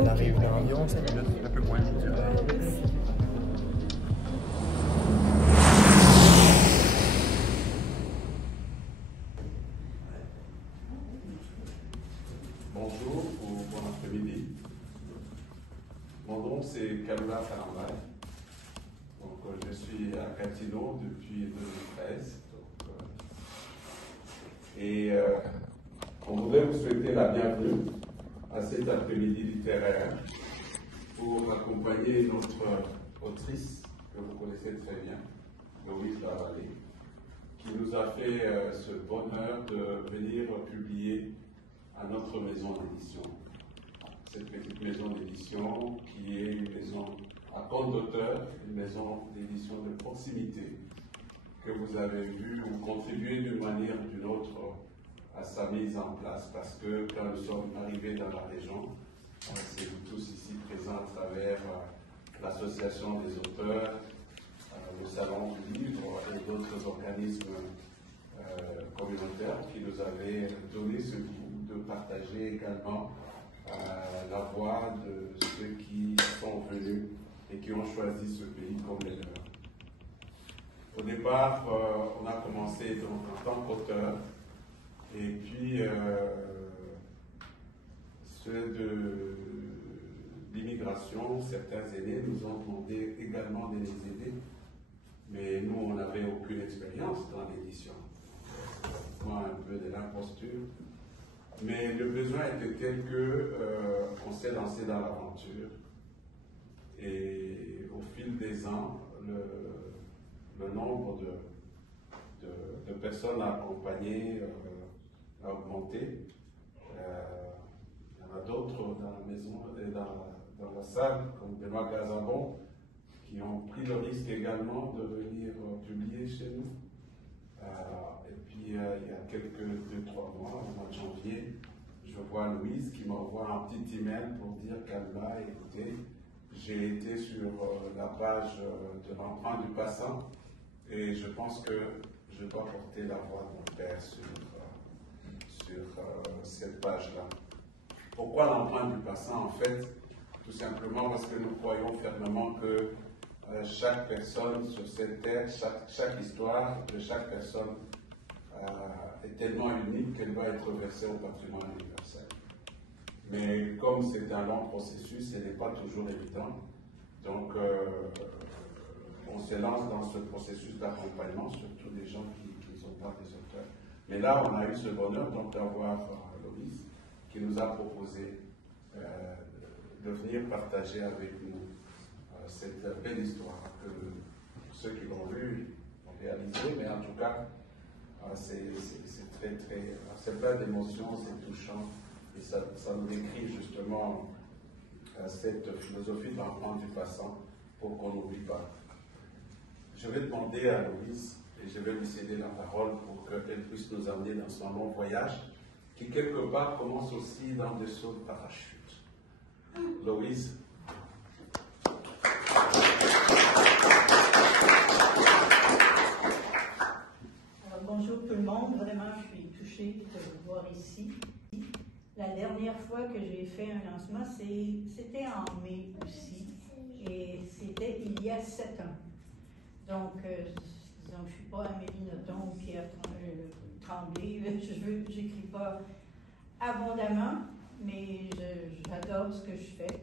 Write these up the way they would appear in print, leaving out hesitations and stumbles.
on arrive dans environ 5 minutes, un peu moins, je dirais. Bonjour ou bon après-midi. Mon nom c'est Kalula Kalambay. Donc, je suis à Gatineau depuis 2013. On voudrait vous souhaiter la bienvenue à cet après-midi littéraire pour accompagner notre autrice que vous connaissez très bien, Louise Lavallée, qui nous a fait ce bonheur de venir publier à notre maison d'édition. Cette petite maison d'édition qui est une maison à compte d'auteur, une maison d'édition de proximité que vous avez vu ou contribué d'une manière ou d'une autre à sa mise en place, parce que quand nous sommes arrivés dans la région, c'est vous tous ici présents à travers l'association des auteurs, le salon du livre et d'autres organismes communautaires qui nous avaient donné ce goût de partager également la voix de ceux qui sont venus et qui ont choisi ce pays comme le leur. Au départ, on a commencé donc en tant qu'auteur, et puis ceux de l'immigration, certains aînés nous ont demandé également de les aider, mais nous, on n'avait aucune expérience dans l'édition. Moi, un peu de l'imposture. Mais le besoin était tel qu'on s'est lancé dans l'aventure. Et au fil des ans, le nombre de personnes à accompagner a augmenté. Il y en a d'autres dans la maison et dans la salle, comme Benoît Gazabon, qui ont pris le risque également de venir publier chez nous. Et puis il y a quelques 2-3 mois, au mois de janvier, je vois Louise qui m'envoie un petit email pour dire qu'Alba, écoutez, j'ai été sur la page de l'emprunt du passant et je pense que je dois porter la voix de mon père sur cette page-là. Pourquoi l'emprunt du passant? En fait, tout simplement parce que nous croyons fermement que chaque personne sur cette terre, chaque histoire de chaque personne est tellement unique qu'elle doit être versée au patrimoine universel. Mais comme c'est un long processus, ce n'est pas toujours évident. Donc, on se lance dans ce processus d'accompagnement, surtout des gens qui ne sont pas des auteurs. Mais là, on a eu ce bonheur d'avoir Louise qui nous a proposé de venir partager avec nous cette belle histoire que ceux qui l'ont lu ont réalisé, mais en tout cas, c'est plein d'émotions, c'est touchant, et ça nous décrit justement cette philosophie d'emprunt du passant pour qu'on n'oublie pas. Je vais demander à Louise, et je vais lui céder la parole pour qu'elle puisse nous emmener dans son long voyage, qui quelque part commence aussi dans des sauts de parachute. Louise. Bonjour tout le monde, vraiment je suis touchée de vous voir ici. La dernière fois que j'ai fait un lancement, c'était en mai aussi, et c'était il y a 7 ans. Donc, disons que je ne suis pas Amélie Nothomb ou Pierre Tremblay, je n'écris pas abondamment, mais j'adore ce que je fais.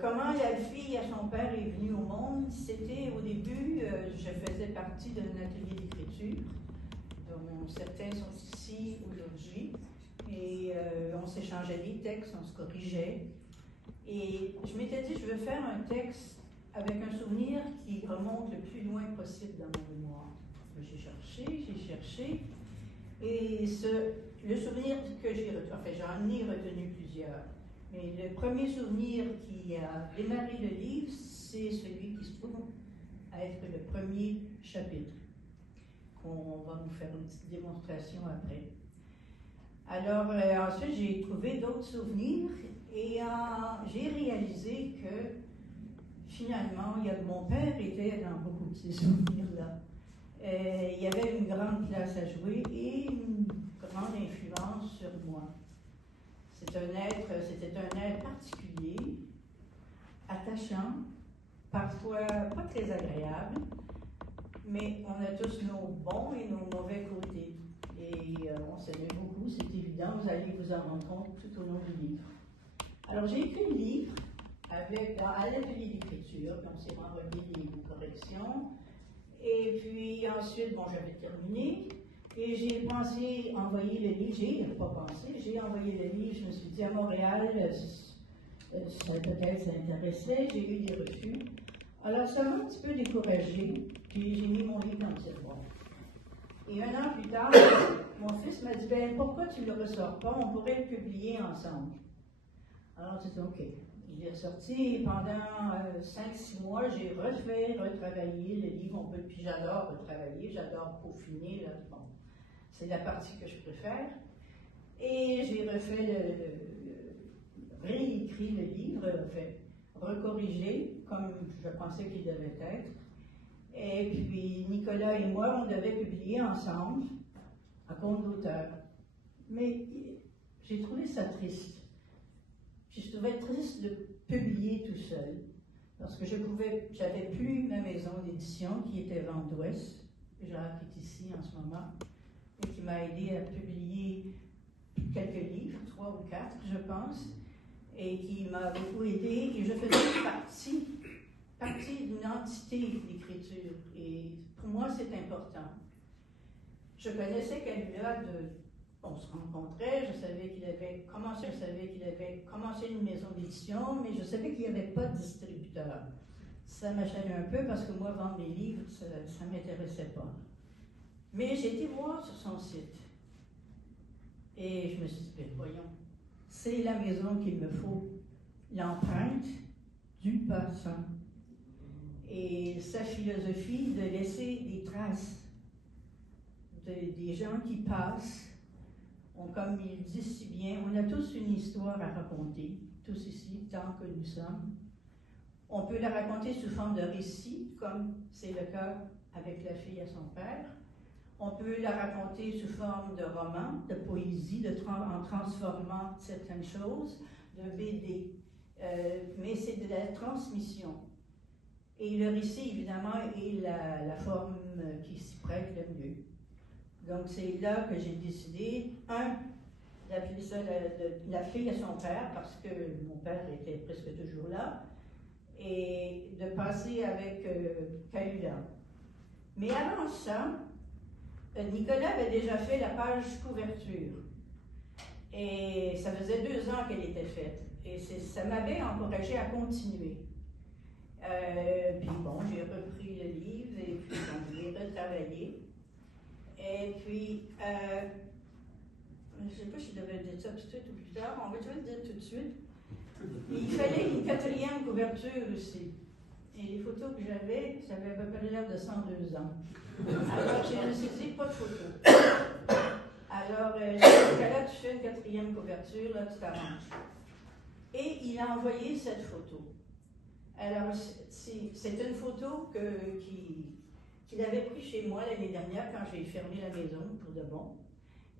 Comment la fille à son père est venue au monde, c'était au début, je faisais partie d'un atelier d'écriture, dont certains sont ici aujourd'hui, et on s'échangeait des textes, on se corrigeait. Et je m'étais dit, je veux faire un texte avec un souvenir qui remonte le plus loin possible dans ma mémoire. J'ai cherché, et le souvenir que j'ai retenu, enfin j'en ai retenu plusieurs. Mais le premier souvenir qui a démarré le livre, c'est celui qui se trouve être le premier chapitre. On va vous faire une petite démonstration après. Alors, ensuite, j'ai trouvé d'autres souvenirs et j'ai réalisé que finalement, mon père était dans beaucoup de ces souvenirs-là. Il y avait une grande place à jouer et une grande influence sur moi. c'était un être particulier, attachant, parfois pas très agréable, mais on a tous nos bons et nos mauvais côtés. Et on s'aimait beaucoup, c'est évident, vous allez vous en rendre compte tout au long du livre. Alors j'ai écrit le livre à l'atelier d'écriture, puis on s'est renvoyé des corrections. Et puis ensuite, bon, j'avais terminé. Et j'ai pensé envoyer le livre, j'ai envoyé le livre, je me suis dit à Montréal, peut-être ça intéressait, j'ai eu des refus. Alors ça m'a un petit peu découragée, puis j'ai mis mon livre dans le tiroir. Et un an plus tard, mon fils m'a dit, ben pourquoi tu ne le ressors pas, on pourrait le publier ensemble. Alors j'ai dit, ok. Je l'ai ressorti et pendant 5-6 mois, j'ai retravaillé le livre, puis j'adore retravailler, j'adore peaufiner, là, bon. C'est la partie que je préfère. Et j'ai réécrit le livre, recorrigé, comme je pensais qu'il devait être. Et puis Nicolas et moi, on devait publier ensemble, à compte d'auteur. Mais j'ai trouvé ça triste. Je trouvais triste de publier tout seul, parce que j'avais plus ma maison d'édition qui était Vente d'Ouest, qui est ici en ce moment, et qui m'a aidé à publier quelques livres, 3 ou 4 je pense, et qui m'a beaucoup aidé, et je faisais partie d'une entité d'écriture, et pour moi c'est important. Je connaissais Kalula on se rencontrait, je savais qu'il avait commencé une maison d'édition, mais je savais qu'il n'y avait pas de distributeur. Ça m'a gêné un peu parce que moi, vendre mes livres, ça ne m'intéressait pas. Mais j'ai été voir sur son site et je me suis dit, voyons, c'est la maison qu'il me faut, l'empreinte du passant et sa philosophie de laisser des traces des gens qui passent. Comme il dit si bien, on a tous une histoire à raconter, tous ici, tant que nous sommes. On peut la raconter sous forme de récit, comme c'est le cas avec La fille à son père. On peut la raconter sous forme de roman, de poésie, en transformant certaines choses, de BD. Mais c'est de la transmission. Et le récit, évidemment, est la forme qui s'y prête le mieux. Donc, c'est là que j'ai décidé, d'appeler ça la fille à son père, parce que mon père était presque toujours là, et de passer avec Kalula. Mais avant ça, Nicolas avait déjà fait la page couverture. Et ça faisait 2 ans qu'elle était faite. Et ça m'avait encouragée à continuer. Puis bon, j'ai repris le livre et puis on l'ai retravaillé. Et puis, je ne sais pas si je devais dire ça tout de suite ou plus tard, on va tout le dire tout de suite. Il fallait une 4e couverture aussi. Et les photos que j'avais, ça avait à peu près l'air de 102 ans. Alors, je me suis dit, pas de photos. Alors, j'ai dit, là, tu fais une 4e couverture, là, tu t'arranges. Et il a envoyé cette photo. Alors, c'est une photo qu'il avait pris chez moi l'année dernière quand j'ai fermé la maison pour de bon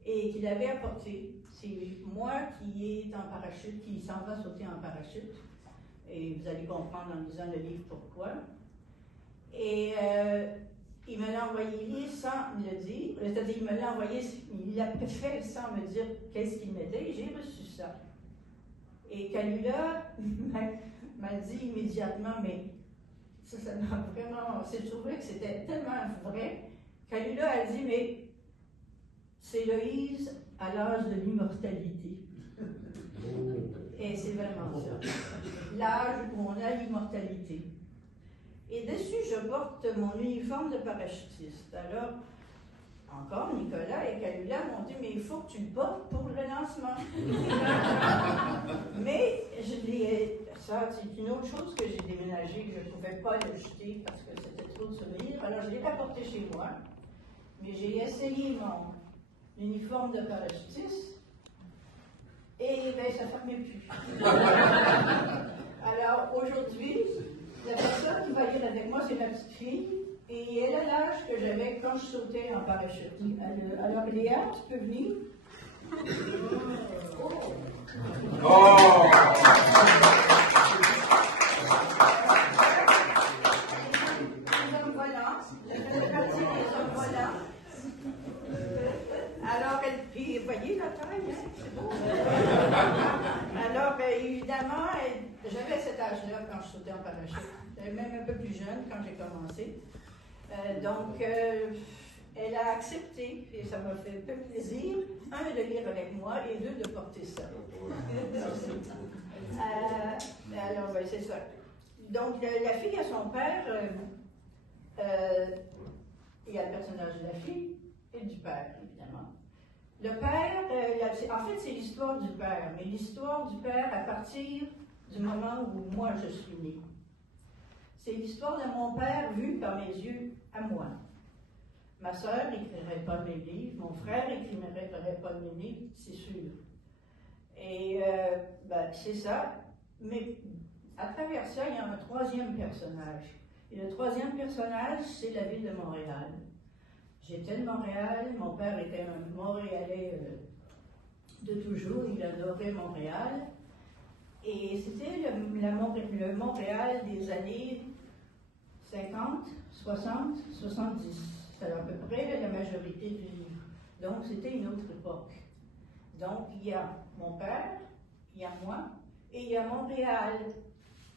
et qu'il avait apporté. C'est moi qui est en parachute, qui s'en va sauter en parachute. Et vous allez comprendre en lisant le livre pourquoi. Et il me l'a envoyé sans me le dire. C'est-à-dire, il me l'a envoyé, il l'a fait sans me dire qu'est-ce qu'il mettait. Et j'ai reçu ça. Et Kalula m'a dit immédiatement, mais ça m'a vraiment... C'est trouvé que c'était tellement vrai. Kalula a dit, mais c'est Héloïse à l'âge de l'immortalité. Et c'est vraiment ça. L'âge où on a l'immortalité. Et dessus, je porte mon uniforme de parachutiste. Alors, encore, Nicolas et Kalula m'ont dit, mais il faut que tu le portes pour le lancement. Mais ça, c'est une autre chose que j'ai déménagé, que je ne pouvais pas le jeter parce que c'était trop de souvenirs. Alors, je ne l'ai pas porté chez moi, mais j'ai essayé mon uniforme de parachutiste et bien, ça ne fermait plus. Alors, aujourd'hui, la personne qui va lire avec moi, c'est ma petite fille. Et elle a l'âge que j'avais quand je sautais en parachute. Alors, Léa, tu peux venir? Oh. évidemment, j'avais cet âge-là quand je sautais en parachute. J'étais même un peu plus jeune quand j'ai commencé. Donc, elle a accepté, et ça m'a fait peu plaisir, un, de lire avec moi, et deux, de porter ça. Alors, ben, c'est ça. Donc, la fille a son père, il y a le personnage de la fille et du père, évidemment. Le père, en fait, c'est l'histoire du père, mais l'histoire du père à partir du moment où moi je suis née. C'est l'histoire de mon père vue par mes yeux à moi. Ma sœur n'écrirait pas mes livres, mon frère n'écrirait pas mes livres, c'est sûr. Et ben, c'est ça. Mais à travers ça, il y a un troisième personnage. Et le troisième personnage, c'est la ville de Montréal. J'étais de Montréal, mon père était un Montréalais de toujours, il adorait Montréal. Et c'était le Montréal des années 50, 60, 70. C'est à peu près la majorité du livre. Donc c'était une autre époque. Donc il y a mon père, il y a moi, et il y a Montréal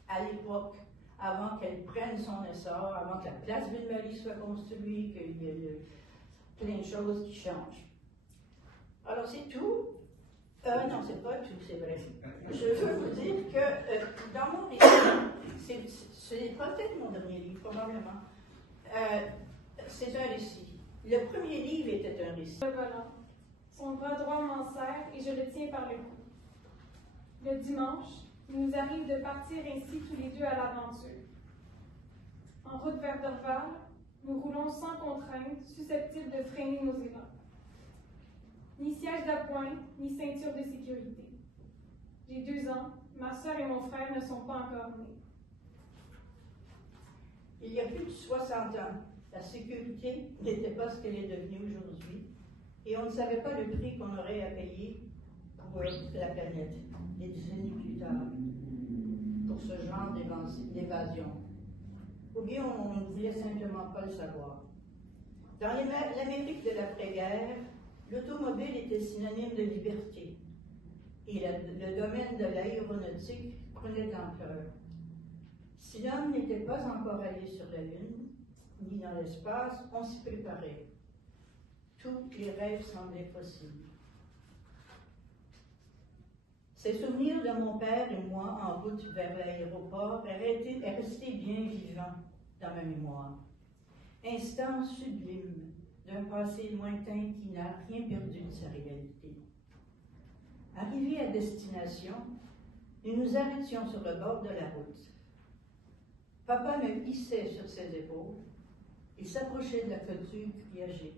à l'époque, avant qu'elle prenne son essor, avant que la place Ville-Marie soit construite, qu'il y ait plein de choses qui changent. Alors c'est tout. Non, c'est pas tout, c'est vrai. Je veux vous dire que dans mon récit, c'est peut-être mon dernier livre, probablement, c'est un récit. Le premier livre était un récit. Le volant. Son bras droit m'en serre et je le tiens par le cou. Le dimanche, il nous arrive de partir ainsi tous les deux à l'aventure. En route vers Dorval, nous roulons sans contrainte, susceptibles de freiner nos élans. Ni siège d'appoint, ni ceinture de sécurité. J'ai 2 ans, ma sœur et mon frère ne sont pas encore nés. Il y a plus de 60 ans, la sécurité n'était pas ce qu'elle est devenue aujourd'hui, et on ne savait pas le prix qu'on aurait à payer pour la planète, des décennies plus tard, pour ce genre d'évasion. Ou bien on ne voulait simplement pas le savoir. Dans l'Amérique de l'après-guerre, l'automobile était synonyme de liberté, et le domaine de l'aéronautique prenait de l'ampleur. Si l'homme n'était pas encore allé sur la Lune, ni dans l'espace, on s'y préparait. Tous les rêves semblaient possibles. Ces souvenirs de mon père et moi en route vers l'aéroport est resté bien vivant dans ma mémoire. Instant sublime d'un passé lointain qui n'a rien perdu de sa réalité. Arrivés à destination, nous nous arrêtions sur le bord de la route. Papa me hissait sur ses épaules. Il s'approchait de la clôture grillagée.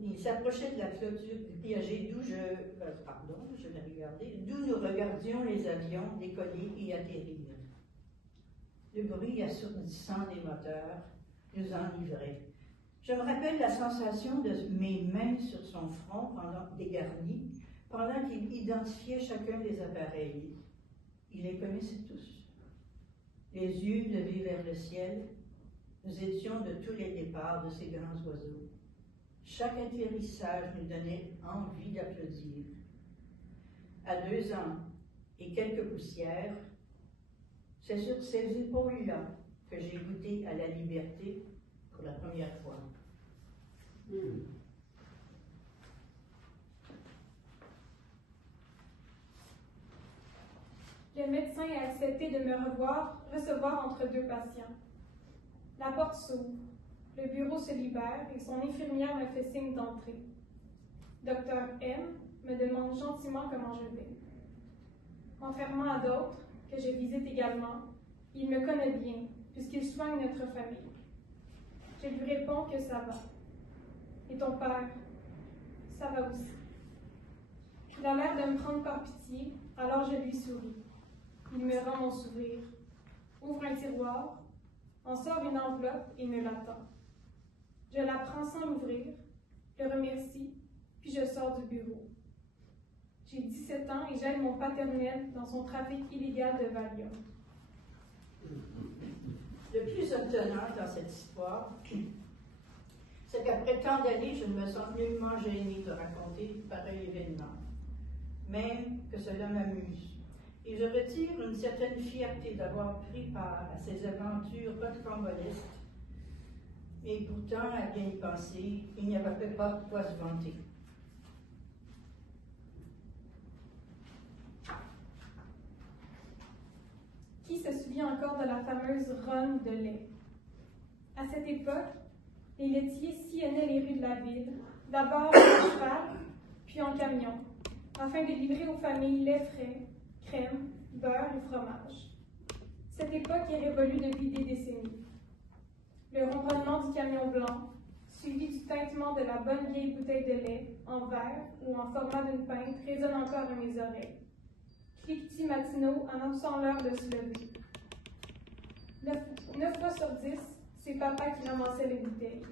Il s'approchait de la clôture grillagée d'où d'où nous regardions les avions décoller et atterrir. Le bruit assourdissant des moteurs nous enivrait. Je me rappelle la sensation de mes mains sur son front dégarni, pendant qu'il identifiait chacun des appareils. Il les connaissait tous. Les yeux levés vers le ciel, nous étions de tous les départs de ces grands oiseaux. Chaque atterrissage nous donnait envie d'applaudir. À 2 ans et quelques poussières, c'est sur ces épaules-là que j'ai goûté à la liberté pour la première fois. Le médecin a accepté de me recevoir entre 2 patients. La porte s'ouvre, le bureau se libère et son infirmière me fait signe d'entrer. Docteur M me demande gentiment comment je vais. Contrairement à d'autres, que je visite également, il me connaît bien, puisqu'il soigne notre famille. Je lui réponds que ça va. Et ton père, ça va aussi. Il a l'air de me prendre par pitié, alors je lui souris. Il me rend mon sourire, ouvre un tiroir, en sort une enveloppe et me l'attend. Je la prends sans l'ouvrir, le remercie, puis je sors du bureau. J'ai 17 ans et j'aide mon paternel dans son trafic illégal de Valium. Le plus étonnant dans cette histoire, c'est qu'après tant d'années, je ne me sens nullement gênée de raconter pareil événement. même que cela m'amuse. Et je retire une certaine fierté d'avoir pris part à ces aventures rocambolesques. Et pourtant, à bien y penser, il n'y avait pas de quoi se vanter. Qui se souvient encore de la fameuse ronde de lait? À cette époque, les laitiers sillonnaient les rues de la ville, d'abord en cheval, puis en camion, afin de livrer aux familles lait frais, crème, beurre et fromage. Cette époque est révolue depuis des décennies. Le ronronnement du camion blanc, suivi du tintement de la bonne vieille bouteille de lait, en verre ou en format d'une pinte, résonne encore à mes oreilles. Cliquetis matinaux annonçant l'heure de se lever. 9 fois sur 10, c'est papa qui ramassait les bouteilles.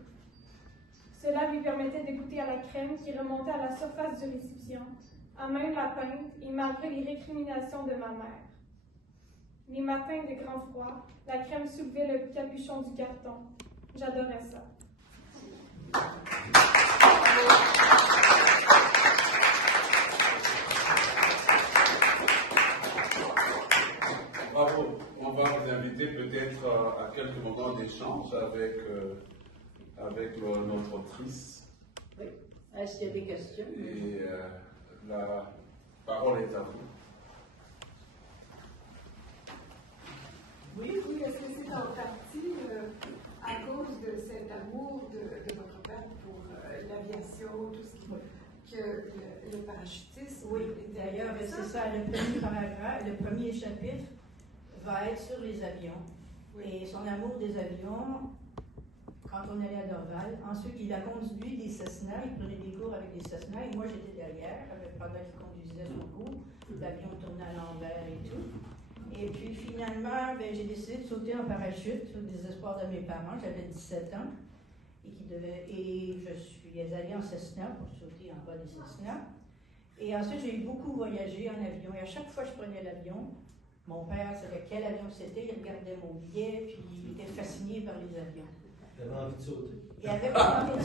Cela lui permettait de goûter à la crème qui remontait à la surface du récipient, à même la pinte et malgré les récriminations de ma mère. Les matins de grand froid, la crème soulevait le capuchon du carton. J'adorais ça. Bravo. On va vous inviter peut-être à quelques moments d'échange avec notre autrice. Oui. Est-ce qu'il y a des questions? Et la parole est à vous. Oui, est-ce que c'est en partie à cause de cet amour de votre père pour l'aviation, tout ce qui que le parachutisme? Oui, d'ailleurs, c'est ça, le premier paragraphe, le premier chapitre va être sur les avions. Oui. Et son amour des avions, quand on allait à Dorval. Ensuite, il a conduit des Cessna, il prenait des cours avec des Cessna, et moi j'étais derrière, pendant qu'il conduisait son cours. L'avion tournait à l'envers et tout. Et puis finalement, j'ai décidé de sauter en parachute au désespoir de mes parents. J'avais 17 ans et je suis allée en Cessna pour sauter en bas des Cessna. Et ensuite, j'ai beaucoup voyagé en avion. Et à chaque fois que je prenais l'avion, mon père savait quel avion c'était, il regardait mon billet, puis il était fasciné par les avions. Il avait envie de sauter. Il avait envie de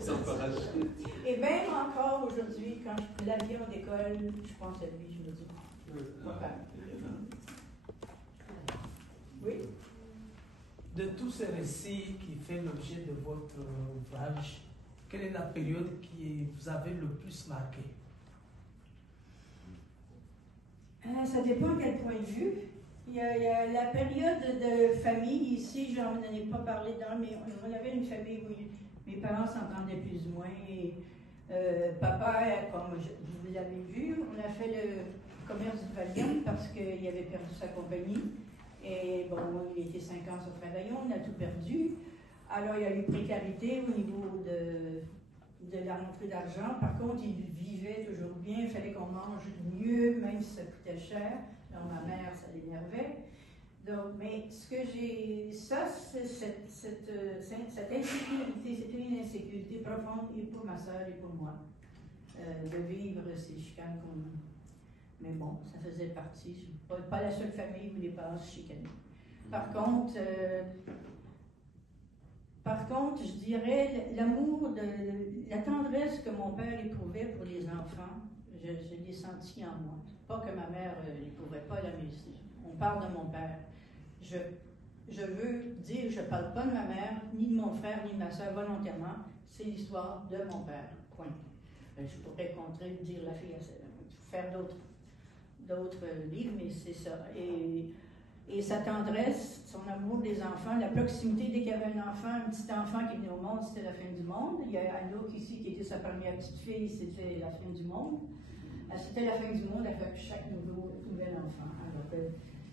sauter. Et même encore aujourd'hui, quand l'avion décolle, je pense à lui, je me dis, papa. Oui. De tous ces récits qui font l'objet de votre ouvrage, quelle est la période qui vous avez le plus marqué? Ça dépend à quel point de vue. Il y a la période de famille, ici, j'en ai pas parlé mais on avait une famille où mes parents s'entendaient plus ou moins. Et, papa, comme vous l'avez vu, on a fait le commerce du Valium parce qu'il avait perdu sa compagnie. Et bon, il était 5 ans sur travaillon, on a tout perdu. Alors, il y a eu précarité au niveau de la rentrée d'argent. Par contre, il vivait toujours bien, il fallait qu'on mange mieux, même si ça coûtait cher. Donc, ma mère, ça l'énervait. Donc, mais ce que j'ai, ça, c'est cette insécurité, c'était une insécurité profonde et pour ma soeur et pour moi, de vivre ces chicanes qu'on a. Mais bon, ça faisait partie. Pas la seule famille où les parents se chicanaient. Par contre, je dirais l'amour, la tendresse que mon père éprouvait pour les enfants, je l'ai senti en moi. Pas que ma mère n'éprouvait pas, mais on parle de mon père. Je veux dire, je ne parle pas de ma mère, ni de mon frère, ni de ma soeur volontairement. C'est l'histoire de mon père. Point. Je pourrais dire la fille, faire d'autres livres, mais c'est ça. Et sa tendresse, son amour des enfants, la proximité, dès qu'il y avait un petit enfant qui venait au monde, c'était la fin du monde. Il y a Anouk ici qui était sa première petite fille, c'était la fin du monde. C'était la fin du monde avec chaque nouvel enfant. Alors,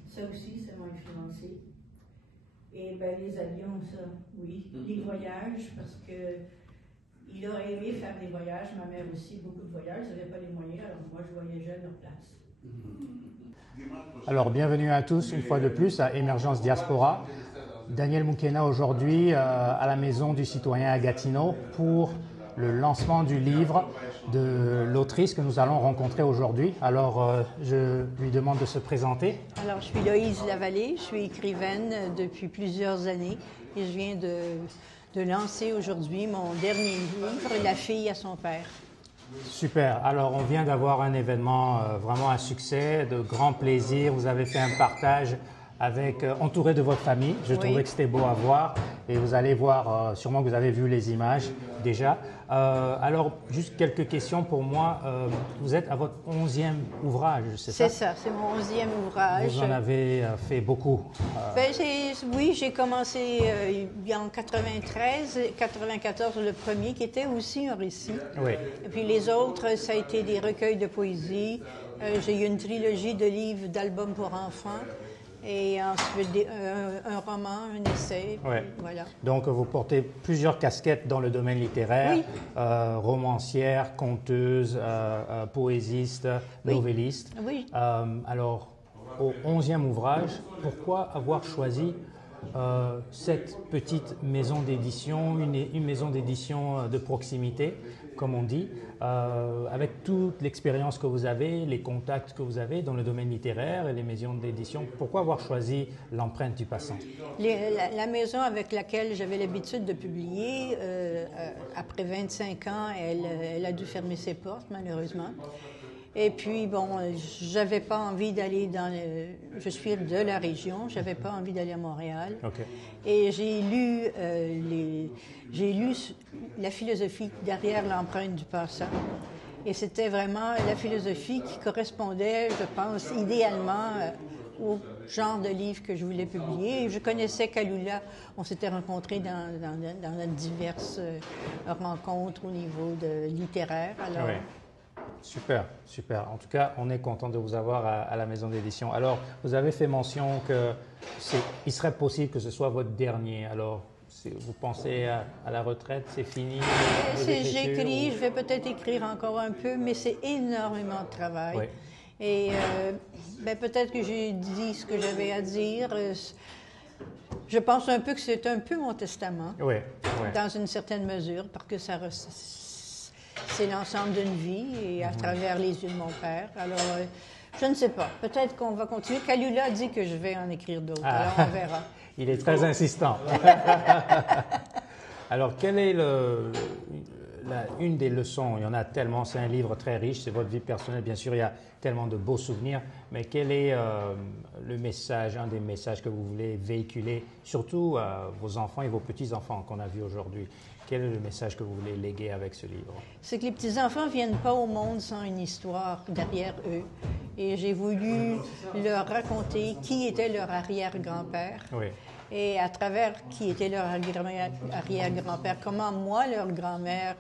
ça aussi, ça m'a influencé. Et ben, les avions, ça, oui. Les voyages, parce que il aurait aimé faire des voyages, ma mère aussi, beaucoup de voyages. Ils n'avaient pas les moyens, alors moi, je voyageais à leur place. Alors, bienvenue à tous, une fois de plus, à Émergence Diaspora. Daniel Moukena aujourd'hui à la Maison du Citoyen à Gatineau pour le lancement du livre de l'autrice que nous allons rencontrer aujourd'hui. Alors, je lui demande de se présenter. Alors, je suis Loïse Lavallée, je suis écrivaine depuis plusieurs années et je viens de lancer aujourd'hui mon dernier livre, La fille à son père. Super. Alors, on vient d'avoir un événement, vraiment un succès, de grand plaisir. Vous avez fait un partage avec, entouré de votre famille. Je trouvais que c'était beau à voir. Et vous allez voir, sûrement que vous avez vu les images déjà. Alors, juste quelques questions pour moi. Vous êtes à votre 11e ouvrage, c'est ça? C'est ça, c'est mon 11e ouvrage. Vous en avez fait beaucoup. Oui, j'ai commencé en 93, 94 le premier, qui était aussi un récit. Oui. Et puis les autres, ça a été des recueils de poésie. J'ai eu une trilogie de livres, d'albums pour enfants. Et ensuite, un roman, un essai, Ouais. voilà. Donc, vous portez plusieurs casquettes dans le domaine littéraire, Oui. Romancière, conteuse, poésiste, Oui. novelliste. Oui. Alors, au 11e ouvrage, pourquoi avoir choisi cette petite maison d'édition, une maison d'édition de proximité, comme on dit, avec toute l'expérience que vous avez, les contacts que vous avez dans le domaine littéraire et les maisons d'édition, pourquoi avoir choisi l'empreinte du passant? La maison avec laquelle j'avais l'habitude de publier, après 25 ans, elle a dû fermer ses portes, malheureusement. Et puis, bon, j'avais pas envie d'aller je suis de la région, j'avais pas envie d'aller à Montréal. Okay. Et j'ai lu la philosophie derrière l'empreinte du passant. Et c'était vraiment la philosophie qui correspondait, je pense, idéalement au genre de livre que je voulais publier. Et je connaissais Kalula, on s'était rencontrés dans diverses rencontres au niveau littéraire. Alors, Oui. Super, super. En tout cas, on est content de vous avoir à la maison d'édition. Alors, vous avez fait mention qu'il serait possible que ce soit votre dernier. Alors, vous pensez à la retraite, c'est fini? J'écris, je vais peut-être écrire encore un peu, mais c'est énormément de travail. Oui. Et peut-être que j'ai dit ce que j'avais à dire. Je pense un peu que c'est un peu mon testament, Oui, oui. dans une certaine mesure, parce que c'est l'ensemble d'une vie et à travers les yeux de mon père. Alors, je ne sais pas. Peut-être qu'on va continuer. Kalula dit que je vais en écrire d'autres. Alors, on verra. Il est très insistant. Alors, quelle est une des leçons? Il y en a tellement, c'est un livre très riche, c'est votre vie personnelle, bien sûr, il y a tellement de beaux souvenirs, mais quel est le message, un des messages que vous voulez véhiculer, surtout à vos enfants et vos petits-enfants qu'on a vus aujourd'hui? Quel est le message que vous voulez léguer avec ce livre? C'est que les petits-enfants ne viennent pas au monde sans une histoire derrière eux. Et j'ai voulu leur raconter qui était leur arrière-grand-père. Oui. Et à travers qui était leur arrière-grand-père, comment moi, leur grand-mère,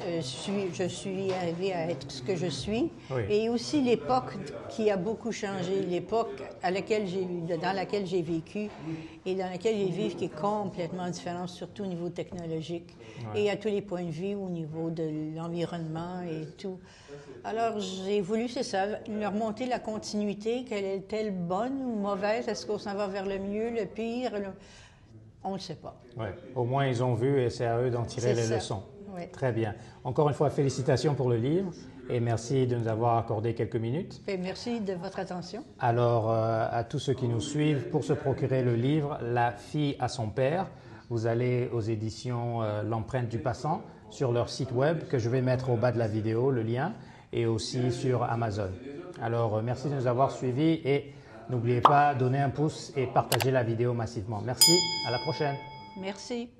je suis arrivée à être ce que je suis. Oui. Et aussi l'époque qui a beaucoup changé, l'époque dans laquelle j'ai vécu et dans laquelle ils vivent, qui est complètement différente, surtout au niveau technologique et à tous les points de vue, au niveau de l'environnement et tout. Alors, j'ai voulu, c'est ça, leur montrer la continuité, qu'elle est-elle bonne ou mauvaise? Est-ce qu'on s'en va vers le mieux, le pire? On ne le sait pas. Ouais. Au moins, ils ont vu et c'est à eux d'en tirer les leçons. Oui. Très bien. Encore une fois, félicitations pour le livre et merci de nous avoir accordé quelques minutes. Et merci de votre attention. Alors, à tous ceux qui nous suivent, pour se procurer le livre « La fille à son père », vous allez aux éditions L'Empreinte du Passant sur leur site web que je vais mettre au bas de la vidéo, le lien, et aussi sur Amazon. Alors, merci de nous avoir suivis et n'oubliez pas, donner un pouce et partager la vidéo massivement. Merci, à la prochaine. Merci.